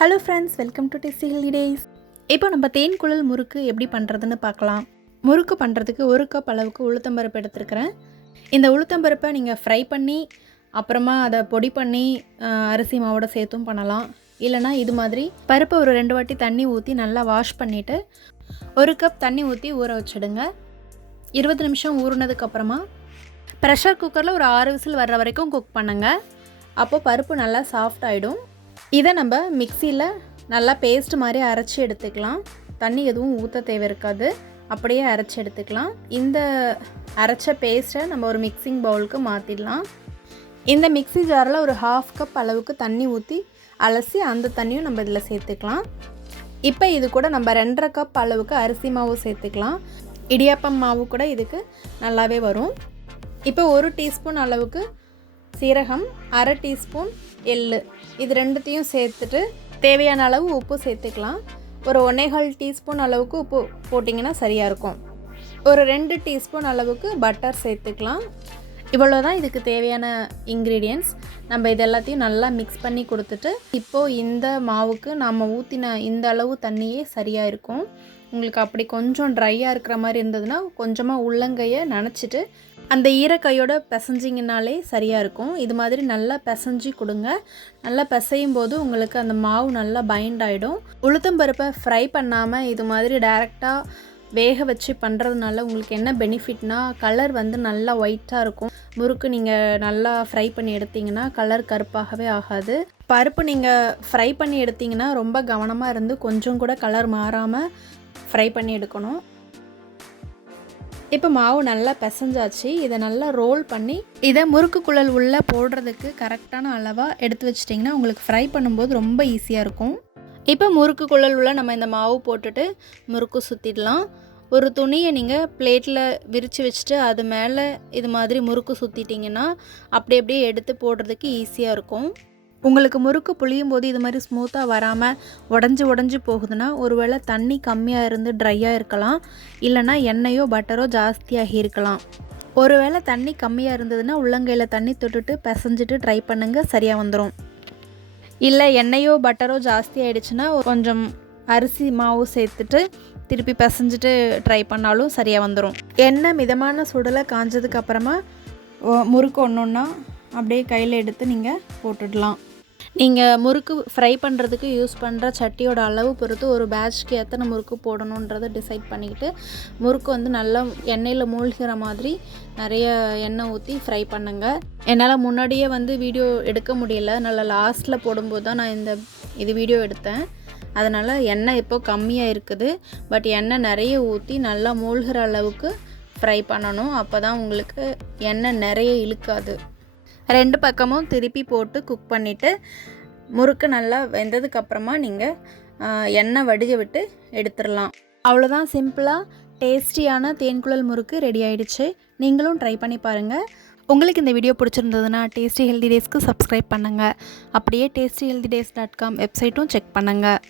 Hello friends, welcome to tasty healthy days. இப்போ நம்ம தேன்குழல் முறுக்கு எப்படி பண்ணுறதுன்னு பார்க்கலாம். முறுக்கு பண்ணுறதுக்கு 1 கப் அளவுக்கு உளுத்தம்பருப்பு எடுத்துருக்கிறேன். இந்த உளுத்தம்பருப்பை நீங்கள் ஃப்ரை பண்ணி அப்புறமா அதை பொடி பண்ணி அரிசி மாவோட சேர்த்தும் பண்ணலாம். இல்லைனா இது மாதிரி பருப்பை ஒரு 2 வாட்டி தண்ணி ஊற்றி நல்லா வாஷ் பண்ணிவிட்டு 1 கப் தண்ணி ஊற்றி ஊற வச்சுடுங்க. 20 நிமிஷம் ஊறினதுக்கப்புறமா ப்ரெஷர் குக்கரில் ஒரு 6 விசில் வர்ற வரைக்கும் குக் பண்ணுங்கள். அப்போது பருப்பு நல்லா சாஃப்ட் ஆகிடும். இதை நம்ம மிக்சியில் நல்லா பேஸ்ட் மாதிரி அரைச்சி எடுத்துக்கலாம். தண்ணி எதுவும் ஊற்ற தேவை இருக்காது, அப்படியே அரைச்சி எடுத்துக்கலாம். இந்த அரைச்ச பேஸ்ட்டை நம்ம ஒரு மிக்சிங் பவுலுக்கு மாற்றிடலாம். இந்த மிக்சி ஜாரில் ஒரு 1/2 கப் அளவுக்கு தண்ணி ஊற்றி அலசி அந்த தண்ணியும் நம்ம இதில் சேர்த்துக்கலாம். இப்போ இது கூட நம்ம 2.5 கப் அளவுக்கு அரிசி மாவு சேர்த்துக்கலாம். இடியாப்பம் மாவு கூட இதுக்கு நல்லாவே வரும். இப்போ 1 டீஸ்பூன் அளவுக்கு சீரகம், 1/2 டீஸ்பூன் எள்ளு, இது ரெண்டுத்தையும் சேர்த்துட்டு தேவையான அளவு உப்பு சேர்த்துக்கலாம். ஒரு 1.25 டீஸ்பூன் அளவுக்கு உப்பு போட்டிங்கன்னா சரியாக இருக்கும். ஒரு 2 டீஸ்பூன் அளவுக்கு பட்டர் சேர்த்துக்கலாம். இவ்வளோ தான் இதுக்கு தேவையான இன்க்ரீடியன்ட்ஸ். நம்ம இது எல்லாத்தையும் நல்லா மிக்ஸ் பண்ணி கொடுத்துட்டு இப்போது இந்த மாவுக்கு நம்ம ஊற்றின இந்த அளவு தண்ணியே சரியாக இருக்கும். உங்களுக்கு அப்படி கொஞ்சம் ட்ரையாக இருக்கிற மாதிரி இருந்ததுன்னா கொஞ்சமாக உள்ளங்கையை நனைச்சிட்டு அந்த ஈரக்கையோட பிசைஞ்சிங்கனாலே சரியாக இருக்கும். இது மாதிரி நல்லா பிசைஞ்சி கொடுங்க. நல்லா பிசையும் போது உங்களுக்கு அந்த மாவு நல்லா பைண்ட் ஆகிடும். உளுத்தம்பருப்பை ஃப்ரை பண்ணாமல் இது மாதிரி டைரெக்டாக வேக வச்சு பண்ணுறதுனால உங்களுக்கு என்ன பெனிஃபிட்னா, கலர் வந்து நல்லா ஒயிட்டாக இருக்கும். முறுக்கு நீங்கள் நல்லா ஃப்ரை பண்ணி எடுத்திங்கன்னா கலர் கருப்பாகவே ஆகாது. பருப்பு நீங்கள் ஃப்ரை பண்ணி எடுத்திங்கன்னா ரொம்ப கவனமாக இருந்து கொஞ்சம் கூட கலர் மாறாமல் ஃப்ரை பண்ணி எடுக்கணும். இப்போ மாவு நல்லா பிசைஞ்சாச்சு. இதை நல்லா ரோல் பண்ணி இதை முறுக்கு குழல் உள்ளே போடுறதுக்கு கரெக்டான அளவாக எடுத்து வச்சிட்டிங்கன்னா உங்களுக்கு ஃப்ரை பண்ணும்போது ரொம்ப ஈஸியாக இருக்கும். இப்போ முறுக்கு குழல் உள்ள நம்ம இந்த மாவு போட்டுட்டு முறுக்கு சுற்றிடலாம். ஒரு துணியை நீங்கள் பிளேட்டில் விரித்து வச்சுட்டு அது மேலே இது மாதிரி முறுக்கு சுற்றிட்டிங்கன்னா அப்படியே எடுத்து போடுறதுக்கு ஈஸியாக இருக்கும். உங்களுக்கு முறுக்கு புளியும் போது இது மாதிரி ஸ்மூத்தாக வராமல் உடஞ்சி போகுதுன்னா ஒருவேளை தண்ணி கம்மியாக இருந்து ட்ரையாக இருக்கலாம், இல்லைனா எண்ணெயோ பட்டரோ ஜாஸ்தியாகி இருக்கலாம். ஒருவேளை தண்ணி கம்மியாக இருந்ததுன்னா உள்ளங்கையில் தண்ணி தொட்டுட்டு பிசைஞ்சிட்டு ட்ரை பண்ணுங்கள், சரியாக வந்துடும். இல்லை எண்ணெயோ பட்டரோ ஜாஸ்தி ஆகிடுச்சுன்னா கொஞ்சம் அரிசி மாவு சேர்த்துட்டு திருப்பி பிசைஞ்சிட்டு ட்ரை பண்ணாலும் சரியாக வந்துடும். எண்ணெய் மிதமான சுடலை காஞ்சதுக்கப்புறமா முறுக்கு ஒன்றா அப்படியே கையில் எடுத்து நீங்கள் போட்டுடலாம். நீங்கள் முறுக்கு ஃப்ரை பண்ணுறதுக்கு யூஸ் பண்ணுற சட்டியோட அளவு பொறுத்து ஒரு பேட்ச்க்கு எத்தனை முறுக்கு போடணுன்றதை டிசைட் பண்ணிக்கிட்டு முறுக்கு வந்து நல்லா எண்ணெயில் மூழ்கிற மாதிரி நிறைய எண்ணெய் ஊற்றி ஃப்ரை பண்ணுங்கள். என்னால் முன்னாடியே வந்து வீடியோ எடுக்க முடியல, நல்லா லாஸ்ட்டில் போடும்போது தான் நான் இது வீடியோ எடுத்தேன். அதனால் எண்ணெய் இப்போ கம்மியாக இருக்குது. பட் எண்ணெய் நிறைய ஊற்றி நல்லா மூழ்கிற அளவுக்கு ஃப்ரை பண்ணணும். அப்போ தான் உங்களுக்கு எண்ணெய் நிறைய இழுக்காது. 2 பக்கமும் திருப்பி போட்டு குக் பண்ணிவிட்டு முறுக்கு நல்லா வெந்ததுக்கப்புறமா நீங்கள் எண்ணெய் வடிக விட்டு எடுத்துடலாம். அவ்வளோதான், சிம்பிளாக டேஸ்டியான தேன்குழல் முறுக்கு ரெடி ஆகிடுச்சு. நீங்களும் ட்ரை பண்ணி பாருங்கள். உங்களுக்கு இந்த வீடியோ பிடிச்சிருந்ததுன்னா டேஸ்டி ஹெல்தி டேஸ்க்கு சப்ஸ்கிரைப் பண்ணுங்கள். அப்படியே tastyhealthydayes.com வெப்சைட்டும் செக் பண்ணுங்கள்.